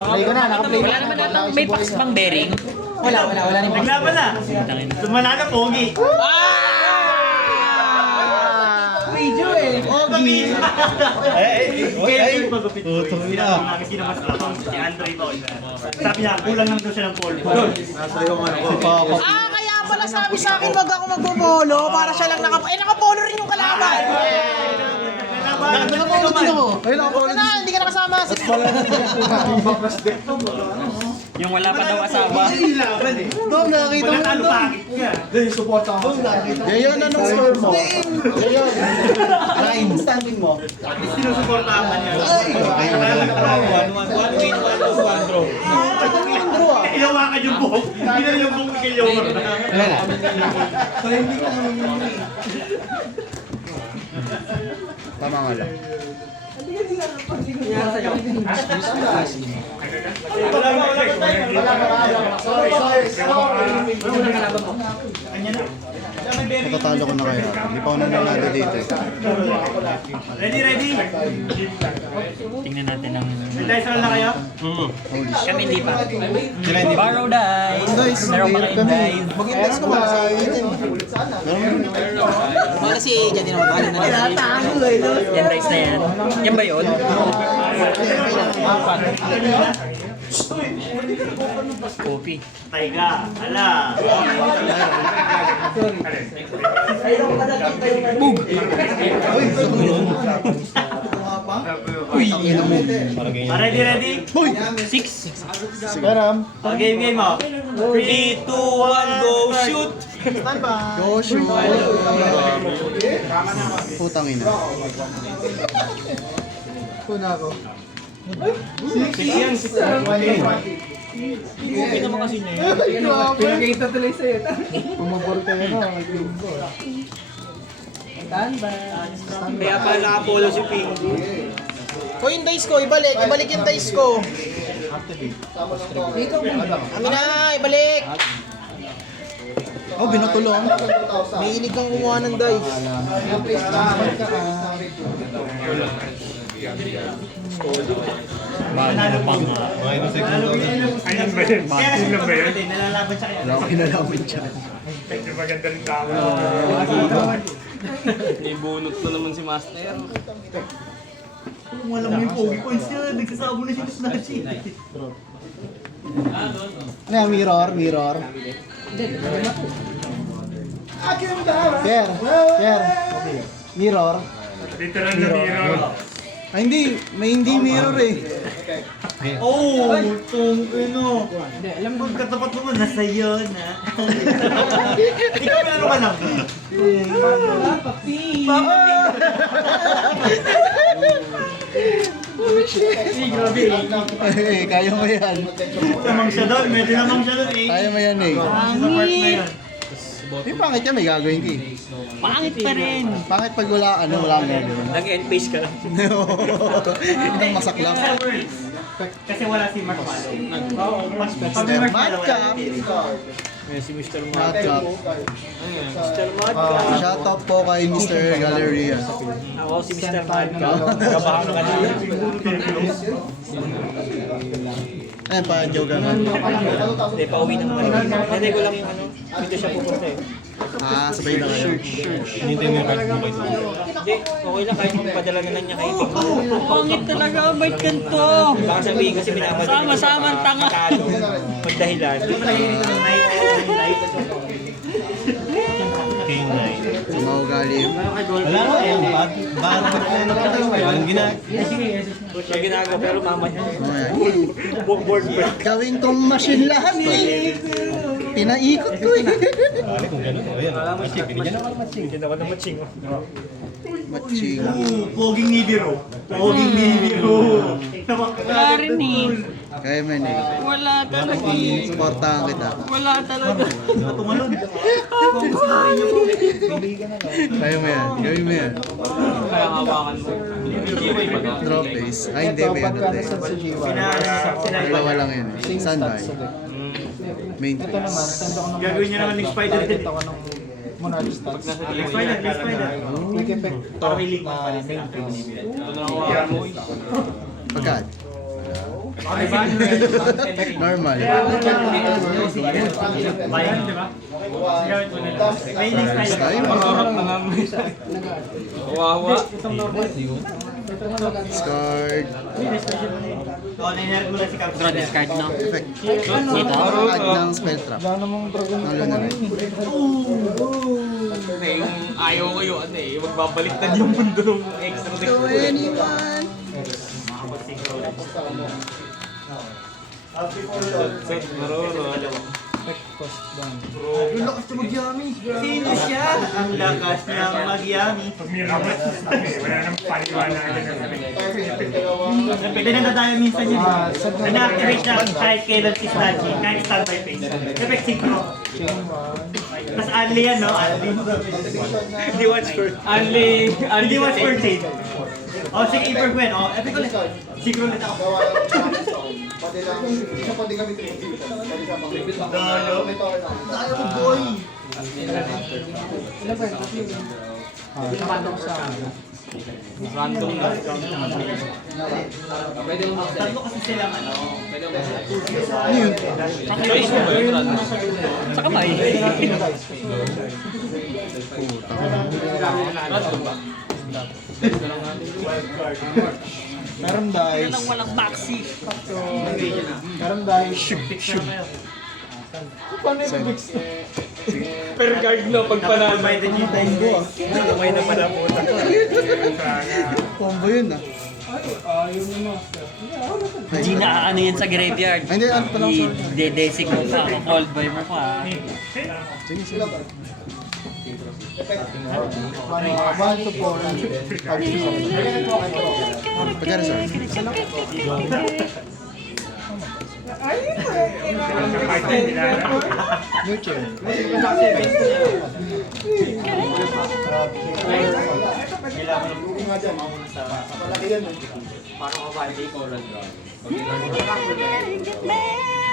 Play ko na, naka-play. Wala naman natang may packs bang bearing? Wala rin. Naglaban na. Manalo, pogi. Video eh. Pogi. Kaya magupit ko. Sino mas lapang? Si Andre Paul. Sabi niya, kulang lang daw siya ng polo. Kaya pala sabi sa akin wag ako magpopolo para siya lang nakapolo rin yung kalaban. Nakapolo din ako. Huwag na, hindi ka nakasama. Yung wala pa daw asawa. Dom, nakakita mo Wala Dom. bakit ka? Support ako. Yayon, anong score mo? Yayon. 9. Standing mo. Sinusuportahan ka niya. One win, one lose, one draw. Ilawakan yung buhok. Hindi na yung buhok ni Kayomer. Tama nga lang. Natatalo ko na kaya. Hindi pa ako nananalo dito. Ready? Tingnan natin ang... May dice roll na kayo? Kami hindi pa. Borrow dice. Meron pa kayong dice. Mag-invest ko ba sa item? Wala si AJ din naman. Yan dice na yan. Yan ba yun? Copy. Taiga. Ala. Ready? Six. Garam. Game mo. 3, 2, 1, go shoot! Go shoot. Putang ina. Puna ako. Copy naman kasi niya yun. Pinakita tuloy sa'yo. Pumabor kayo na. Kaya pala naka-follow si Ping. O yung dice ko, ibalik yung dice ko. Amin na, ibalik. Oh, binutulong. May inig kang kumuha ng dice. Bahala pa nga. Ayun ba yun? Matulog ba yun? Nalalaban siya kayo. Wala akong kinalaman dyan. Medyo maganda rin tama. May bunot na naman si Master. Kung alam mo yung pogi points niya, nagsasabo na siya sa Snatchy. Ano yan, mirror. Pierre. Mirror. Dito lang na mirror. Ay, hindi mirror eh. Oh, tungkino. Alam mo, katapat mo nasa yun, ha? Ikaw meron ka lang. Eh, kaya mo yan. Lamang siya doon, medyo lamang siya doon eh. Kaya mo yan eh. Sa part na yun. Yung pangit yan, may gagawin ka eh. Pangit pa rin. Pangit pag wala kang gagawin. Nag-end-face ka lang. Hindi masaklap. Kasi wala si Mark Malo. Mr. Madcap. Si Mr. Madcap. Mr. Madka. Shout out po kay Mr. Galleria. Ako si Mr. Madka. Kabahan ka na. Ayan pa, Joe Gaman. Hindi, pauwi ng Manila. Hindi ko lang yung ano. Dito siya pupunta eh. Sabay na kayo. Hindi, okay lang kahit magpadala na lang niya kay Ping. Pangit talaga, may kanto. Baka sabihin kasi binamadala. Sama-samang tanga. Pagdahilan. Mau galim. Wala na yan. Walang ginagawa pero mamaya. Board break. Gawin kong machine lahat eh. Pinaikot ko eh. Hindi naman ng matching. Matching. Poging Nibiro. Wala rin eh. Kaya man eh. Wala talaga eh. Supportahan kita. Wala talaga. Tumalon. Kaya mo yan. Gawin mo yan. Kaya hawakan mo. Drop base. Ay hindi, may ano tayo. Dalawa lang yun eh. Standby. Maintenance. Gagawin niya naman ng spider head. Pag nasa Next spider. Para may link pa rin. ito na hawakan mo. Pagkat. Normal. Tayo. Kawawa. Discard. Oh, nainherit mo lang si Cap. Draw discard, no? Effect. Dito? Add ng spell trap. Ang luna rin. Yung ayaw ko yung ano eh, magbabaliktad yung mundo ng extra deck. To anyone. Set, maroro. Yung lakas na magyami. Sino siya? Ang lakas ng magyami. Pwede na tayo minsan yun. Na-activate na kahit kailan si Stanley, kahit standby phase. Effect synchro. Tapos Anli yan, no? Anli. Hindi watch for... Hindi watch for change. Oh, sige, Iper Gwen. Oh, epic ulit. Synchro ulit ako. Tayo ko, boy! Random na. Tatlo kasi silang ano. Ano yun? Choice mo ba yun, Random? Sa kamay. Random ba? Meron dice. Nang walang backseat. Meron dice. Per guard no, pag panalo. By the G-Time ko. May na pala po. Combo yun ah. Hindi na ano yan sa graveyard. Ay, hindi, ano pa lang, sorry. I-dedesic mo pa. Cold boy mo pa. Sige, sige. Pagkara sir. Nurture.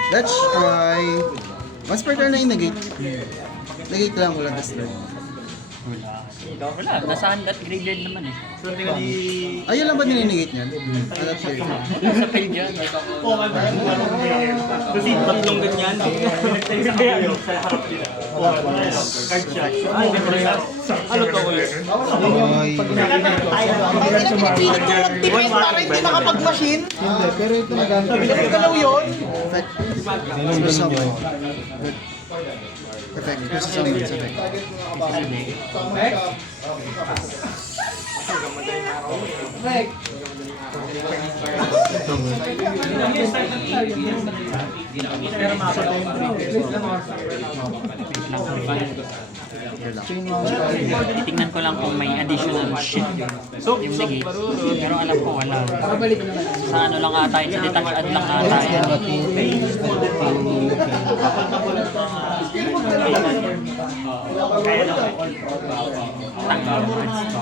Let's try. Once per turn na yung negate. Negate lang, wala destroy. Wala, nasa hand at graveyard naman eh. Ayun lang ba nininegate niyan? Ano trade? Sa field yan. Kasi tatlong ganyan. Pinagtayo sa kayo sa harap nila. Card shot. Ano to ulit? Ay. Pinipilit ko mag-tipid para hindi makapag-machine. Pero ito nagamit. Pinagalaw yun. Effect. Special summon. Effect. Special summon. Effect. Here lang. Titingnan ko lang kung may additional shit yung negate. Pero alam ko wala. Sa ano lang ata yun, sa detach add lang ata yun. Tanggal mo ads to.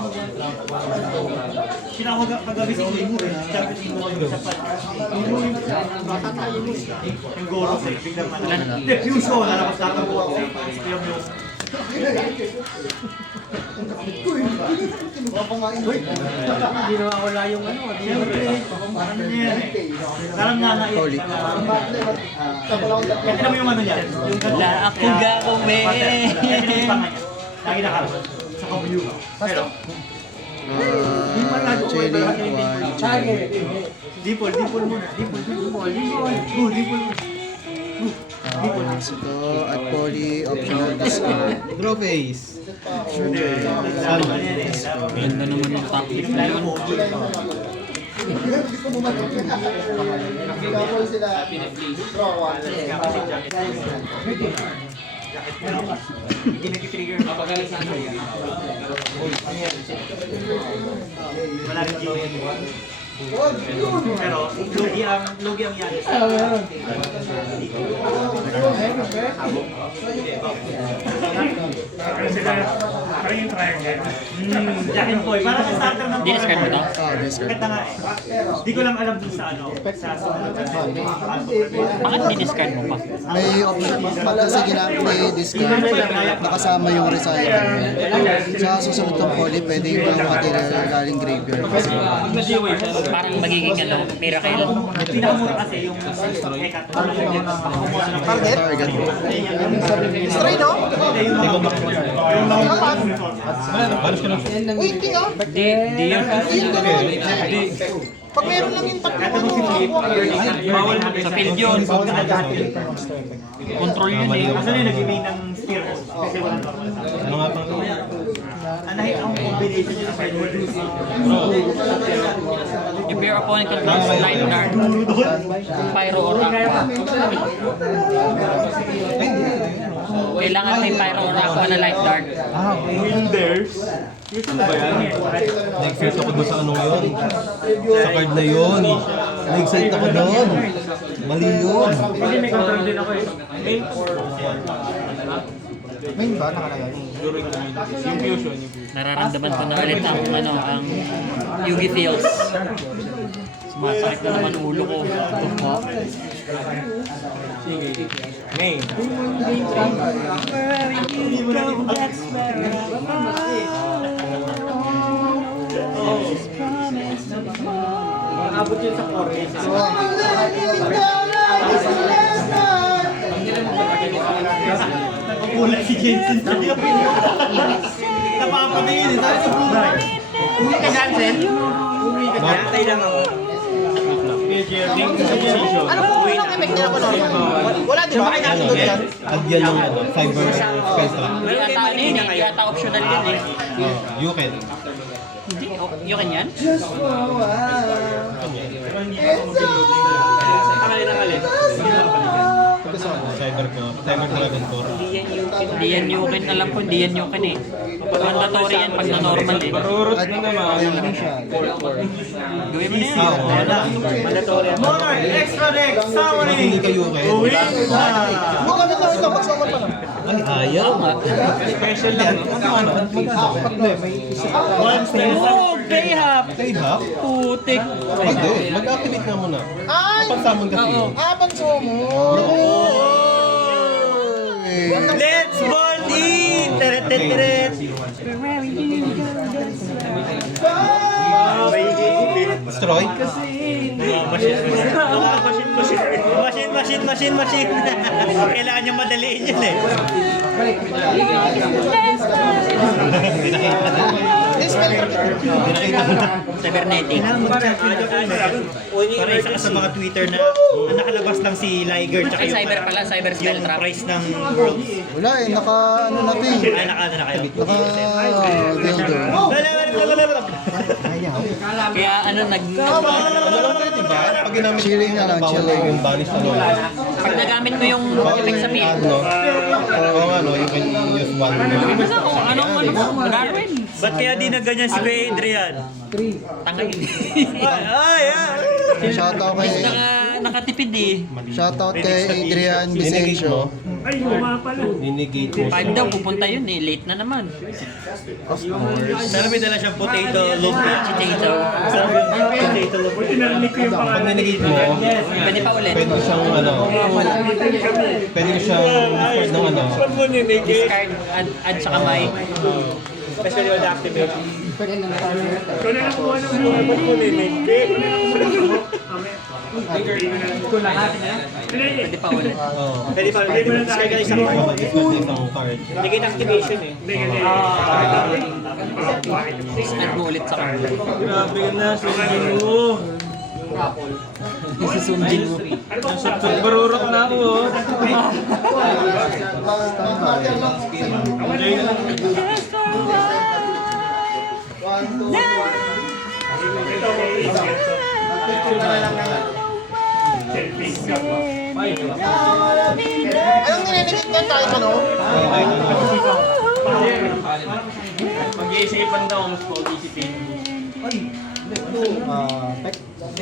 Sinawag kagabi si Imo eh. Sabi ni Imo sa podcast. Yung goro sa biglang malala. Hindi, fusion. Lalabas lahat ng goro. Yung Hindi na wala yung ano. Siyempre, ano yan eh. Parang nanay. Holy. Kasi naman yung ano yan. Yung Wala ako gagawin. Kasi yung panga niya. Lagi nakalabas. Sa commu. Pero, dipol muna. Dipol. Ito at poly optional discard. Draw face. Ganda naman yung tactic na yun. Hindi nag-trigger. Wala rin GM. Pero, lugi ang yan. Parang yung triangle. Jack and Boy. Parang sa starter ng Diniscard mo to? Discard. Kaya nga eh. Di ko lang alam dun sa ano. Sa sumunod. Bakit diniscard mo pa? May option, pag kasi may discard, nakasama yung recycle. Sa susunod ng poly, pwede yung mga material galing graveyard. Parang magiging ano, miracle. Pinakamura kasi yung Hecat. Target. Stray, no? Uy, hindi ah. Di yun. Yun ganun. Pag meron lang yung tatlo, Bawal sa field yun. Control yun eh. Kasi na nag-ibig ng steer. Kasi wala normal. Ano nga pang Anahin ang combination niya sa If your opponent controls light guard, pyro or aqua. Kailangan may pyro or aqua na light guard. na-excite ako doon sa ano yun? Sa card na yun. Na-excite ako doon. Mali yun. Hindi may control din ako eh. main ba nakalagay? Nararamdaman ko na ulit ang ano, ang Yugi feels. Sumasakit na naman ulo ko. Main. Abot yun sa core. Napapulat si Jensen sa iyo. Napapatingin eh. Tayo sa buhay. Uwi ka, Jensen? Uwi ka. Natay lang ako. Ano po unang effect nila ko nun? Wala, di ba? Ano? Agyan yung ano, fiber spectrum. Hindi yata optional yun eh. You can. Hindi, yun yan? Cyber ko. Cyber Dragon Core. Hindi yan Yukin. Alam ko, hindi yan Yukin eh. Mandatory yan pag na-normal eh. At ayun siya. Gawin mo na yan. Monarch, extra deck, summoning. Hindi kayo okay? Uwi na. Buka na lang ito, magsawal pa lang. Ay, ayaw. Special lang. Apat na eh, may isa. One step. Oh, Bayhap! Kay Hap? Putik! Hindi. Mag-activate nga muna. Ay! Pag-summon kasi yun. Banso mo! Let's ball in! Teret, teret. Destroy? Machine. Kailangan niya madaliin yun eh. Cybernetic. Para isa ka sa mga Twitter na nakalabas lang si Liger tsaka Ay, cyber pala, cyber spell yung trap. price ng Worlds. Wala eh, naka ano na to eh. Ay, naka kayo. Dildo. Kaya ano, Pag ginamit Chilling na lang, bawal chilling. yung banish na lola. pag nagamit mo yung effect sa field, Ano? Oo nga no, you can use one. basta kung anong Darwin. Ba't kaya di na ganyan si Kuya Adrian? Tanga yun. Ay. Shoutout kay Nakatipid eh. Shoutout kay Adrian Vicencio. Ninegate mo. 5 daw, pupunta yun eh. Late na naman. Sana may dala siyang potato lumpia. Potato. Sarap yung potato lumpia. Pag ninegate mo, Pwede pa ulit. pwede ko siyang ano, pwede ko siyang afford ng ano. Discard, add sa kamay. Especially on the activation. Pwede pa ulit. Oo. Pwede pa, hindi mo na tayo guys ang Ako mag-discard isang card. Negate activation eh. Spend mo ulit sa card. Grabe na, sundin mo. Isusundin mo. Barurot na ako. Anong nininigit niyan kahit ano? Mag-iisipan daw, mas po isipin. Tek.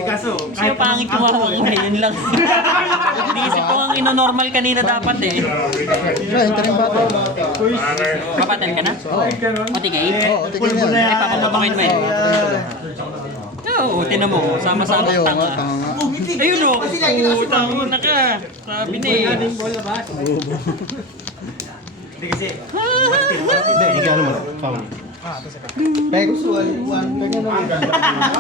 kaso, Kasi pangit yung ako yun lang. Iniisip ko ang ino-normal kanina dapat eh. Ayun, ito rin bata. Kapatal ka na? O tigay? Oo, tingin mo Ay, yan. papaputokin mo eh. Oo, tinan mo. Sama-sama Ayaw, tanga. tanga. Ayun o. Utang mo na ka. Sabi na eh. Hindi kasi, Hindi, ikaw naman. Family.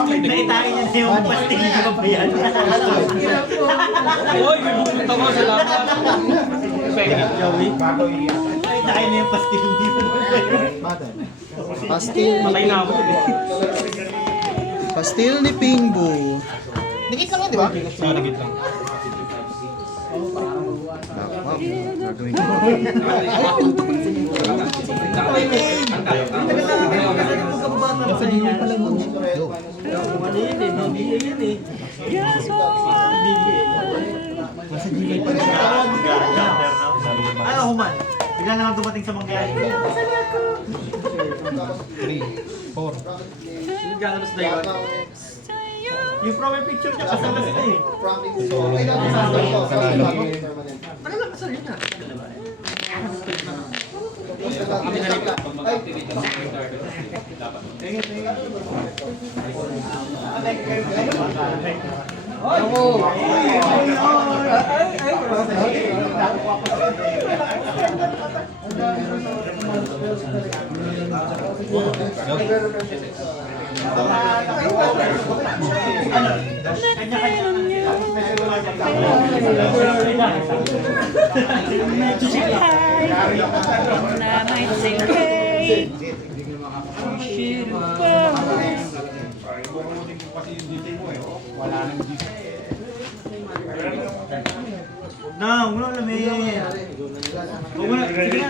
naitain niya na yung pastil ni Babayan. Uy, may bumunta ko sa laban. Joey, naitain na yung pastil ni Babayan. Pastil. Patay na ako. Pastil ni Pingbo. Dikit lang yan, di ba? Sa nagit lang. Wow, gagawin ko. Ano, Human? Bigla na lang dumating sa Mangyari. 3, 4. Naglalabas na yun. Yung profile picture niya kasama sila eh. Na, wala lamin. Huwag mo na, sige na.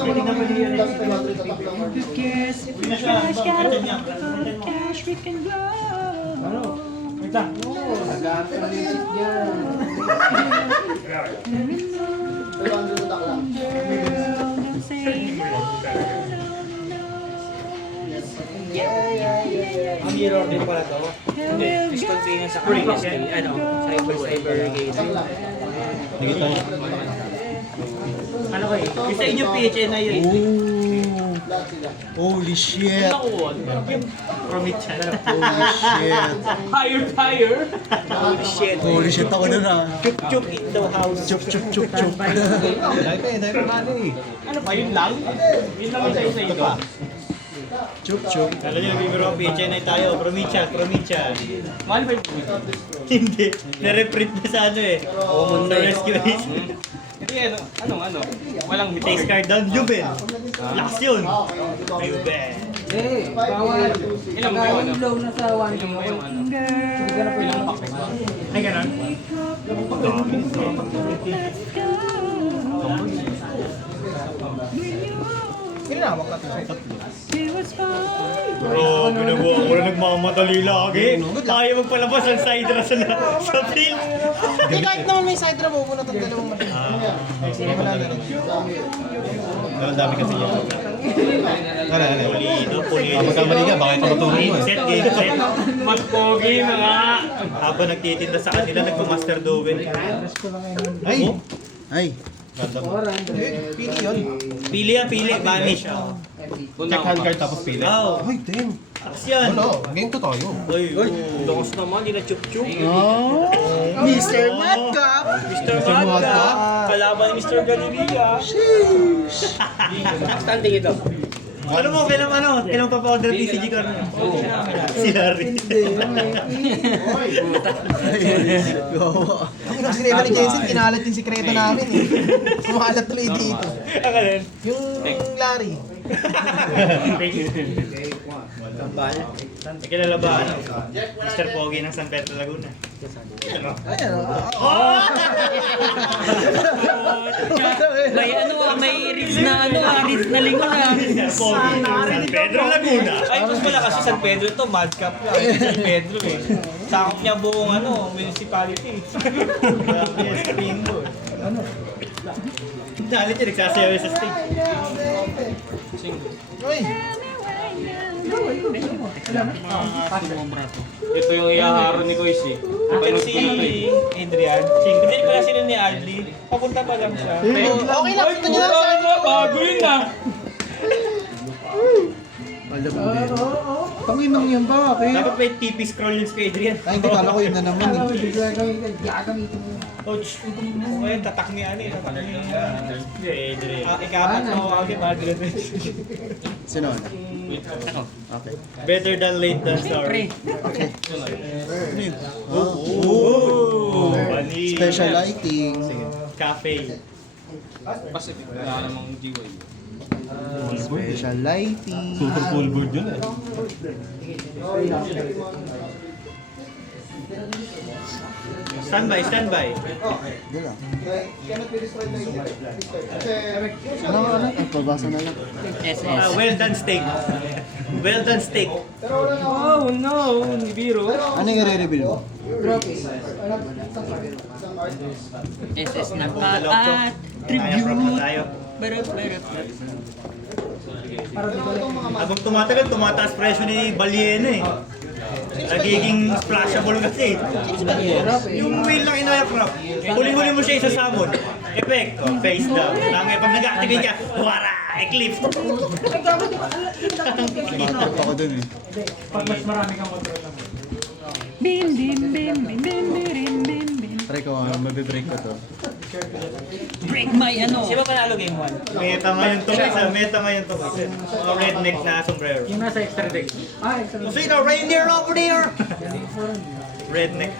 Tingnan mo niyo yun. Uwi na siya. Andyan niya. Ano? Wait lang. Ang mirror din pala to. Hindi, discontinue sa previous day. Ano, cyber case. Nagit lang. Ano kayo? Isa inyong PHN na yun. Holy shit. Promit siya. Holy shit. Higher. Holy shit ako dun ah. Chup in the house. Chup, chup, chup, chup. Dahil pa mali. Ano pa yun lang? Yun lang yung sa ito. Chup, chup. Kala niyo, nagbibiro ang PHN na tayo. Promicia. Mahal ba yung Hindi. Na-reprint na sa ano eh. Sa rescue race. Hindi, ano? Walang Taste card down. Jubel. Lakas yun. Jubel. Ilang ba yung ano? Ilang ba yung ano? Ilang pack ba? Ay, ganon. Kinawak natin. Bro, ginagawa ko na nagmamadali lagi. Tayo magpalabas ang sidra sa field. Hindi, kahit naman may side na muna itong dalawang mali. Wala na rin. Ang dami kasi yan. Ano? Pulido. Magkamali ka, baka ito matulog mo eh. Game set. Mas pogi mga... Habang nagtitinda sa kanila, nagpa-master duel. Ay! Ay. Pili yun. Pili. Vanish. Check hand card tapos pili. Oh, Ay, damn. takas yan. Wala, game to tayo. Uy. Lakas naman, di na chup-chup. Oh. Mr. Madcap. Mr. Madka, kalaban ni Mr. Galleria. Standing ito. Alam mo, kailan pa-order TCG card mo? Si Larry. Gawa. Ang inang sinema ni Jensen, kinalat yung sikreto namin eh. Kumalat tuloy dito. Ang alin? Yung Larry. Kilala ba ano? Mr. Pogi ng San Pedro Laguna. Ayan o. May rigs na lingon ah. Pogi ng San Pedro Laguna. Ay, mas pala kasi San Pedro ito, madcap lang. San Pedro eh. Sakop niya buong municipality. Yes, Pingo. Ano? Dalit niya, nagsasayaw sa stage. Uy! Sumobra to. Ito yung iaharo ni Kois eh. Akin si Adrian. Hindi pala sila ni Adli. Papunta pa lang siya. Okay lang, ito nyo lang sa akin. Bago yun ah! Alam mo din. Panginong yan, bakit? Dapat may TP scroll yun kay Adrian. Ay, hindi kala ko yun na naman eh. Oh, okay, tatak ni Ani. Tatak ni Adrian. Ikapat na ako agad, Adrian. Sino? Ako. Okay. Better than late than sorry. Okay. Oh! Special lighting. Cafe. Pacific. Wala namang GY. Special lighting. Super full board yun eh. Standby, standby. Hindi lang. Ano? Ay, pabasa na lang. SS. Well done steak. Well done steak. Oh no! Hindi biro. Ano yung i-reveal mo? SS na pa Tayo, at prop na tayo. Barap. Habang tumatagal, tumataas presyo ni Baliena eh. Nagiging splashable kasi. Yung wheel ng in-aircraft, huli-huli mo siya sa salmon. Effect, face down. Pag nag-activate ka, wara! Eclipse! Matrip ako dun eh. Bim bim bim bim bim bim bim bim. Try ko, mabibreak ko to. Break my ano. Sino ba panalo game 1? Meta ngayon to isa. Meta ngayon to isa. Mga redneck na sombrero. Yung nasa extra deck. Sino? Reindeer over there! Redneck.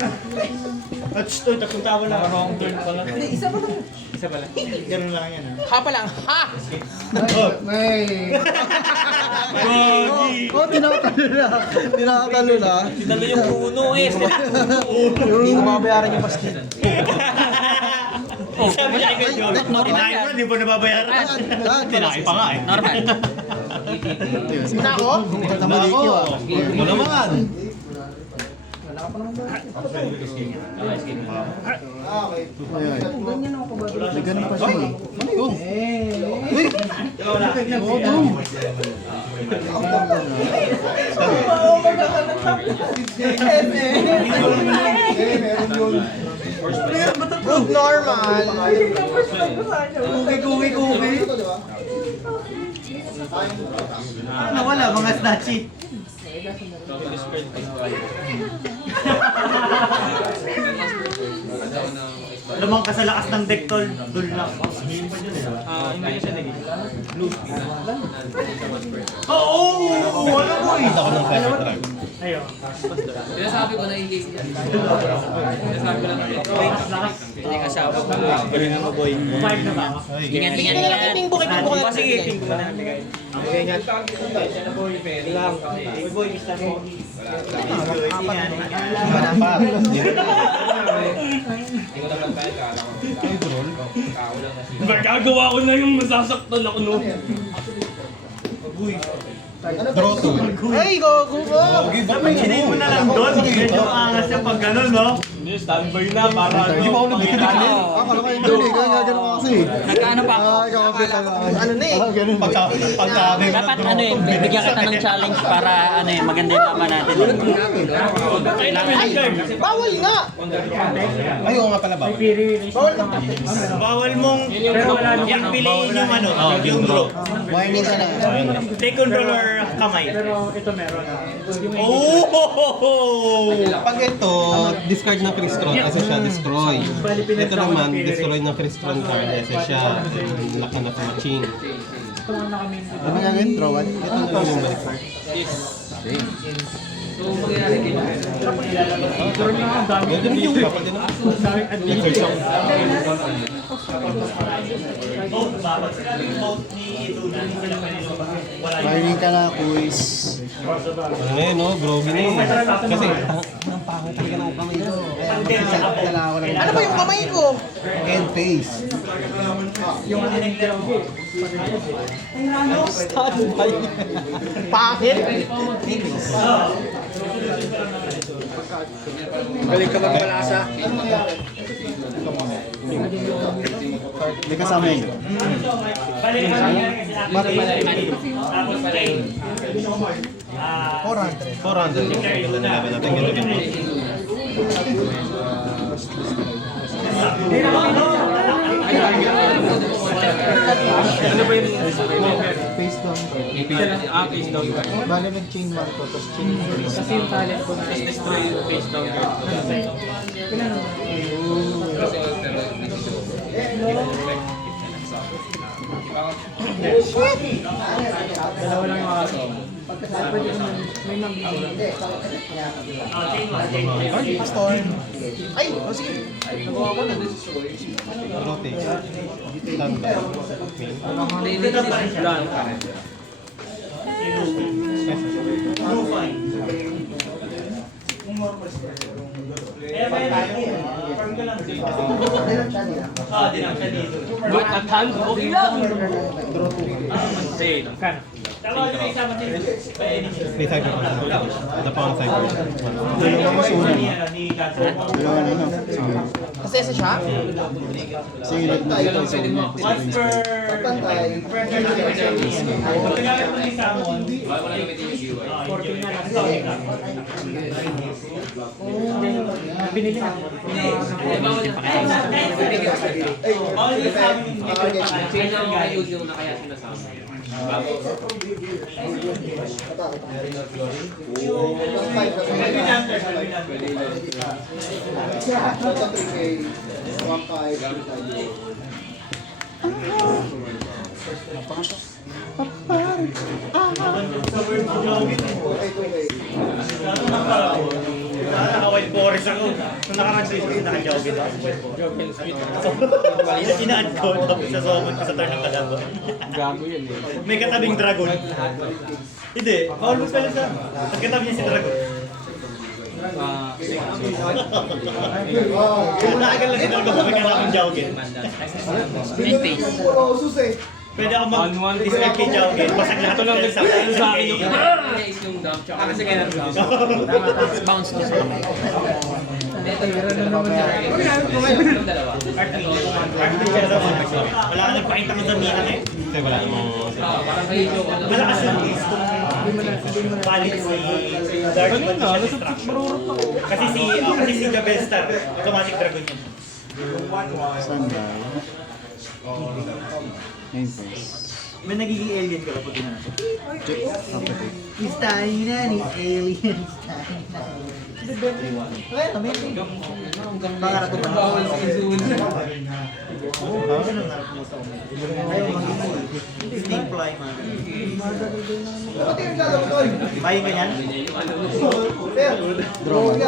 At tatlong tawa lang. Wrong turn pala. Isa pala. Ganun lang yan. Ha pa lang, ha! Oh, tinakatalo na. Tinakatalo na. Dalo yung puno eh. Hindi ko mabayaran yung pastil. Sabi niya kay Joe, tinahin mo na, di mo nababayaran. Tinahin pa nga eh. Normal. Una ako? Namalikyo ah. Mo naman! May ganun pa siya eh. Ano yun? Good normal. Nawala, mga snatchy. Lamang ka sa lakas ng deck tol, dul na. Hindi siya naging. Oo! Ano mo eh? Ako ng Cyber Truck. Ayun. Sinasabi ko na hindi. Sinasabi ko lang hindi kasama ko. Galing na boy. Five na ba ako? Ingat. Tingbo na. Sige, tingko na natin. Okay nga. Lang. Boy, Mr. Pogi. Magagawa ko na yung masasaktan ako no. Draw to. Ay, go. Hindi mo na lang doon. Medyo angas siya pag gano'n, no? Hindi, standby na para Hindi pa ako nagtitigil. Akala ko yung doon eh. Gano'n ka kasi. Nagkaano pa ako? Ikaw ang pita ka. Ano na eh? Ganun. Pagkabi. Dapat ano eh, bibigyan kita ng challenge para ano eh, maganda yung laman natin. Bawal nga! Ay, oo nga pala ba? Bawal mong yung piliin yung ano, yung draw. Warning ka na. Take control or kamay. Pero ito meron. Oh! Pag ito, discard ng Crystron kasi siya destroy. Ito naman, destroy ng Crystron card kasi siya laki na machine. Ano nga yun? Draw one? Ito na yung balik ko. Okay. Ganyan yung kapag din ako. Exercise ako. Warning ka na, quiz. Ano eh, no? Groggy na eh. Kasi, ang pangit talaga ng kamay ko. Ano ba yung kamay ko? End face. Pangit? Galing ka magpalasa. May kasama yun. Balik ka kasi Bakit? tapos 6K. 400. 400. Ganda na level natin. Ganda dito. Ano ba yung Face down ko. face down guard? Bale nag-chain 1 ko, tapos chain 3. Kasi yung talent ko tapos destroy yung face down guard. Kasi Dalawa lang yung aso. Pastor. Ay, oh sige. Rotate. Standby. Kaya ba yun? Farm ka lang. Dinang siya dito. But at hand, okay lang. Kan. Tama yung isama din. May cyber pa. Ada pa ang cyber. Ni Gato. Dalawa na lang. Kasi isa siya? Kasi yung lag na ito, so Once per... Pag nagamit mo yung salmon, Wala gamitin yung UI. 14 na lang. Binili na. Bawal yung Bawal yung sa amin. Kanya ang ayos yung na kaya sinasama. Naka-wild forest ako. Nung nakarang-season ko, naka-jogging ako. Ina-add ko, tapos sa summon ko sa turn ng kalaban. Gago yun eh. May katabing dragon. Hindi, bawal mo pala sa... At katabi niya si dragon. Nakagal lang si dragon, may katabing jogging. Main face. Pwede ako mag-discard kay jogging. Basag lahat ng sa Sa akin yung is yung dump tsaka kasi kaya dump. Bounce doon sa kamay. Yung dalawa. Wala ka nagpakita mo sa mina eh. Kasi wala namang... Parang medyo Malakas yung is kung palit si Dark Magician Destruction. Kasi si Jabelstar, automatic dragon yun. standby. Main face. May nagiging alien ka kapag ginanap. Check. Update. Istahin na ni alien. Wala na, may pangarap ko ba? bawal sa insulin. Snake fly man. Bayin ka yan? Draw man.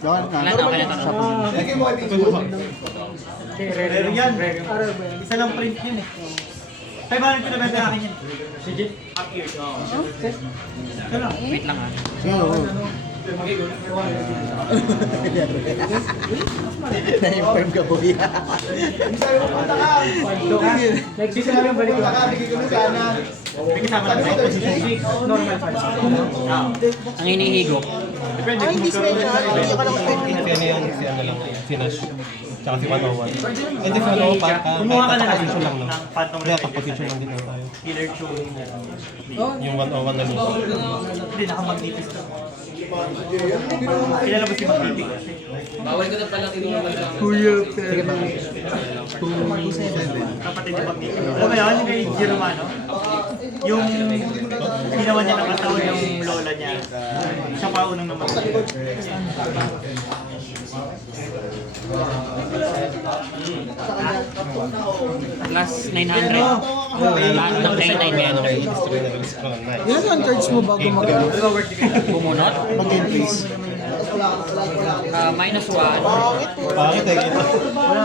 Gawan na. Wala na, okay na to. Rare yan. Isa lang print yun eh. 500 ko na benta akin yan. Sige. Up here. Wait lang ah. Sige, oo. Na-inform ka po yan. Nagsisa lang yung balik ko. May kasama lang sa Normal funds. Ang hinihigop. Depende Ay, kung hindi magkaroon special. ng Hindi ka lang Kasi ano yan, si ano lang, si Nash. Tsaka si 101. Hindi si 101 pa. Kumuha ka na lang Position lang, no? ng Phantom Kaya Reflection. position lang din na tayo. Killer Chew. Yung 101 na mismo. Hindi, naka-magnetis ka. Kilala ba si Magnetic? Bawal ko na pala kinuha lang. Sige pa. Kapatid ni Magnetic. Alam mo yun, yung kay Giromano? Yung ginawa niya ng katawan yung lola niya. Siya pa unang naman. Plus 900. Lahat ng 900. Ilan ang cards mo bago mag-ano? Bumunot. Mag-end face? Minus 1. Bakit eh?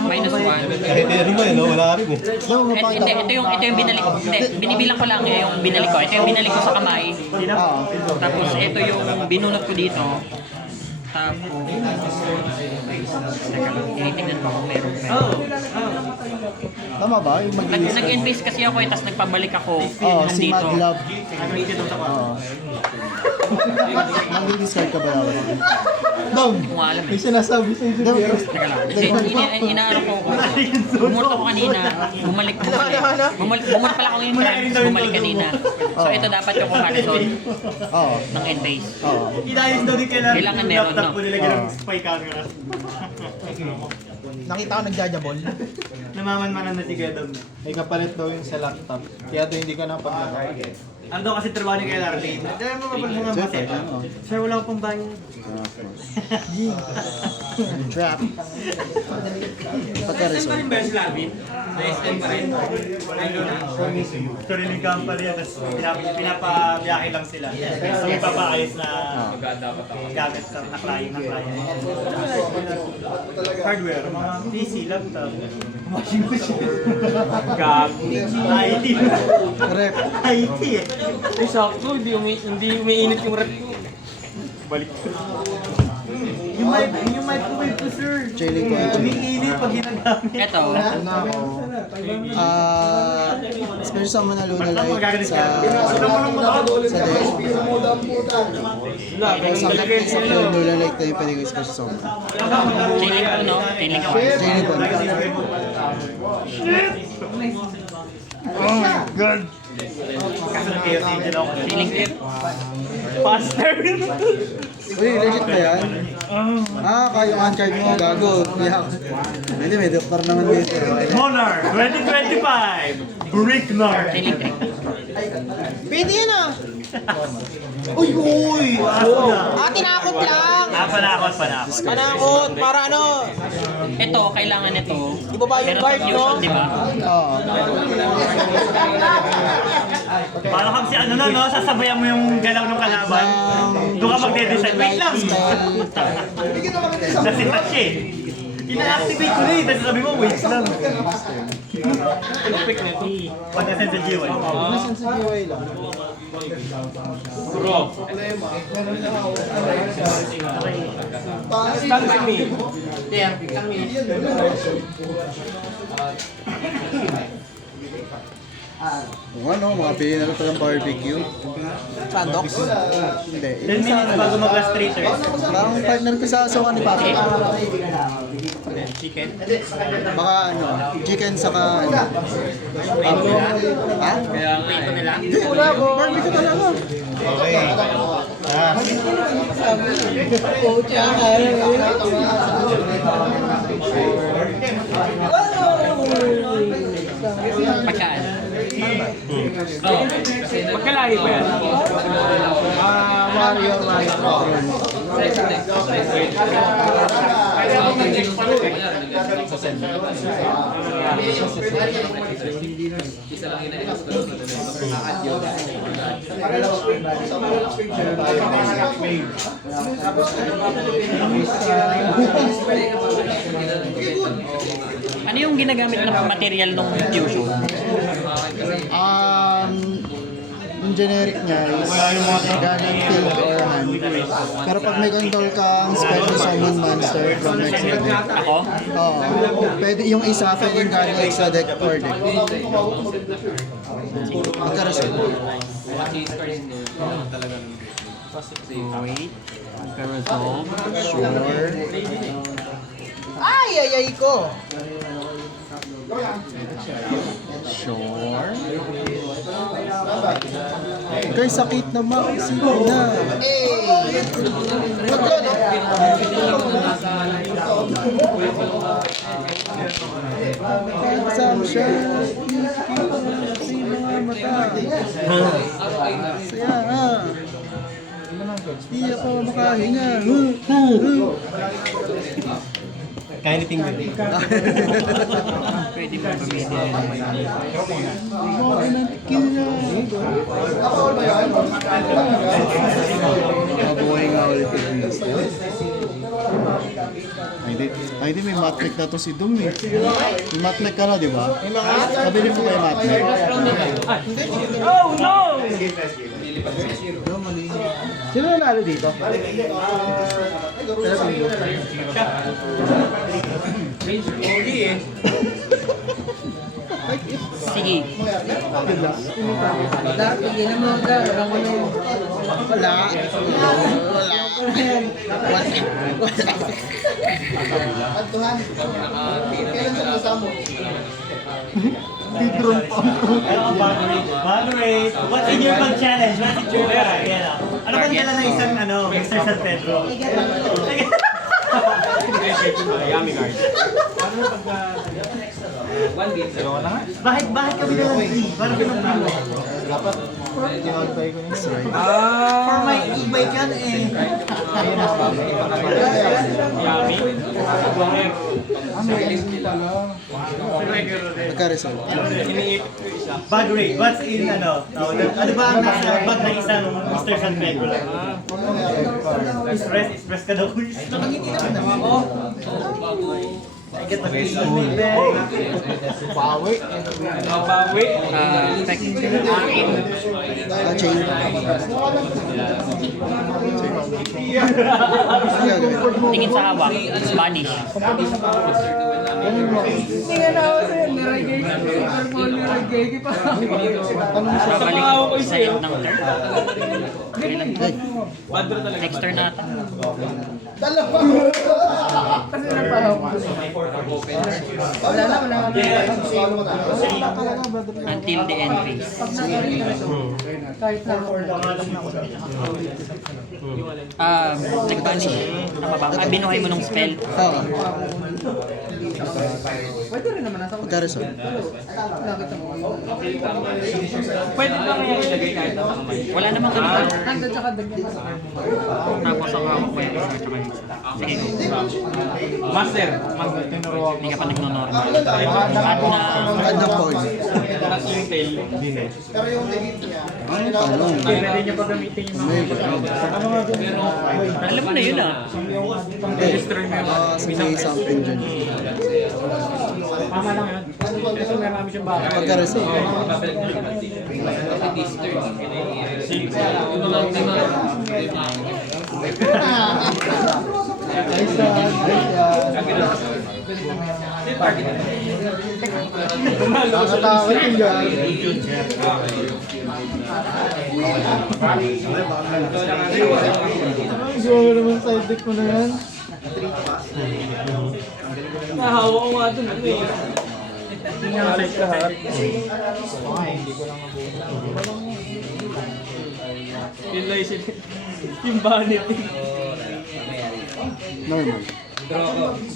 Minus 1. Kahit ano mo eh, no? Wala rin eh. Hindi, ito yung binalik ko. Hindi, binibilang ko lang yung binalik ko. Ito yung binalik ko sa kamay. Tapos ito yung binunot ko dito. Tapos, teka lang, tinitingnan ko kung meron pa. Tama ba? Yung mag-end Nag-invest kasi ako tapos nagpabalik ako Oh, si nandito. Maglove. Nag-rated ako. Oo. Mag-discard ka ba ako? Dong! Kung alam May sinasabi sa inyo. Dong! Teka lang. Inaano ko. Bumulot ako kanina. Bumalik. Bumulot pala ako ngayon. Bumalik kanina. So ito dapat yung comparison Oo. ng Enphase. Oo. Inayos daw din kailangan Kailangan yung meron, laptop no? mo nilagyan ng spy camera. Nakita ko nagjajabol. Namamanmanan na si Gedong. May kapalit daw yun sa laptop. Kaya ito hindi ka napaglaro. Ando kasi trabaho ni Kaya Arlene. Dahil mo mapag mga basit. Sir, wala akong bayad. Trap. Pagka-result. Na-extend pa rin. Sariling company yan. Tapos pinapabiyahe lang sila. So may papaayos na Dapat ako. gamit sa na client. Hardware, mga PC, laptop, washing machine. IT. Correct. IT eh. Ay, sakto. Hindi umiinit yung rep ko. Balik. Yung microwave ko, sir. Chilling ko. Umiinit pag ginagamit. Ito. Special summon na Luna Basta Light magagalit sa ka. sa deck. Kung sa Luna Light na yung pwede ko special summon. Chailing ko, no? Chailing ko. Chilling ko. Kaso nag-chaos angel ako. Chailing tip. Faster! Uy, legit ba yan? Kaya yung uncard mo, gago. Iyak. Hindi, may doktor naman dito. Monarch 2025! Bricknar! Chailing tip. Pwede yan ah. Uy! Tinakot lang. Panakot. Panakot. Para ano, Ito, kailangan ito. ibaba yung Meron guard, tayong no? fusion, di ba? Oo. Parang kang si ano no? Sasabayan mo yung galaw ng kalaban. Doon ka magde-decide. Wait lang! Nasipat siya eh. Ina-activate ko na eh. Tapos sabi mo, wait lang. Pag nasan sa GY. Nasaan sa GY lang? Ano, mga pili na lang palang barbecue. Sandok. Hindi. 10 minutes bago mag-last traders. Parang partner ko sa asawa ni Patrick. Chicken? Baka ano, chicken saka ano. Ha? Kaya nga eh. Hindi, wala ko. Barbecue talaga. Pagkaan. Magkalayo ba yan? Mario. Isa lang ina-expose na add yun. Ano yung ginagamit na material ng fusion? Yung generic niya is galing field or hand. Pero pag may control kang special summon monster from next deck, Ako? pwede yung isa, pwede yung galing extra deck or deck. Magka-resolve. Wait. Magka-resolve. Sure. Ay ko. Sure. Guys, sakit naman. Sige na. Tatlo, no? Kasama siya. Kasi mga mata. Saya nga. Hindi ako makahinga. Anything with it. Pwede mo gamitin yun. Okay na, tequila. Mabuhay nga ulit yung business. Ay, di may matmec na to si Dum eh. May matmec ka na, di ba? Sabili mo kayo matmec. Oh no! Sino nanalo dito? Sige. Wala. Moderate. What's in your pag challenge? What's in your bag? Ano bang dala ng isang Mr. San Pedro? Bakit kami nalang free? Parang pinag-free. For my e-bike yan eh. Nagka-result. Bag rate. What's in ano ba ang nasa bag ng isang Mr. San Pedro? Express ka daw. Nakangiti naman na. I get the feeling there. Bawi. Chain. Tingin sa hawak, Spanish. Hindi nga na ako sa'yo, niragay ka. Niragay ka pa. Balik sa end ng turn. Next turn nata. Kasi napahaw ko. Wala na. Until the end phase. Kahit na. Nag-banish. Tama ba? Binuhay mo ng spell. Oo. Pwede rin naman nasa Nagka-result. nakita mo. Pwede lang yung ilagay kahit na wala namang kalimutan. Hanggang tsaka dagyan. Tapos ang hawak mo yung isa tsaka yung isa. Sige. Master. Hindi ka pa nagno-normal. At na... Add ng point. Tanong. Pwede niya pa gamitin yung Alam mo na yun ah. May something dyan. Tama lang yun. Kasi marami siyang bahay. Nagka-result. Nakakatakot yung gano'n. Siguro naman side deck mo na yan. Nahawa ko nga dun. Ano eh. Yun lang yung vanity. Normal.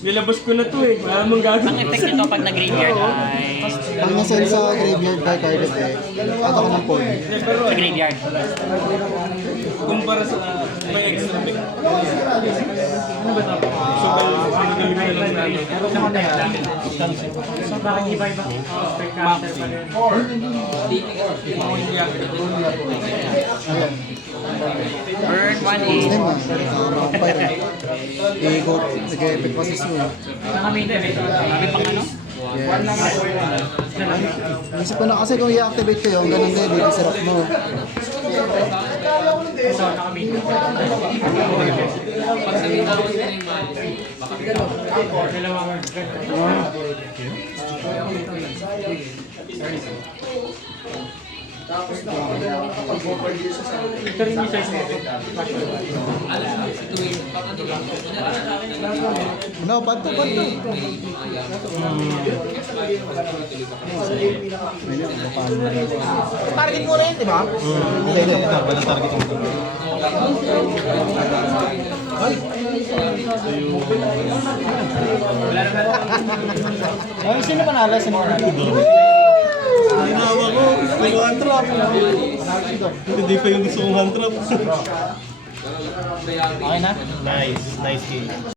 Nilabas ko na to eh. Wala mong Ang gagawin. effect nito pag nag-graveyard ay... Pag nasend sa graveyard by card effect, add ako ng point. Sa graveyard. Kumpara sa may extra big. Ano ba ito? So, pinagaling ko lang natin. So bakit iba-iba? Spectacular pa rin. Burn 1 Hindi man. Makapire. Ikot. Nag-effect pa sa snow. Kami pang ano? Yes. Isip ko na kasi kung i-activate ko yun, ganun din, dito sa rock mo. Ito rin yung size nito. No, panto. Target mo rin, di ba? Hindi. Ito, walang target mo. Ay, sino panalo? Sino panalo? Hinawa ko. May one trap. Hindi pa yung gusto kong one trap. Okay na? Nice game.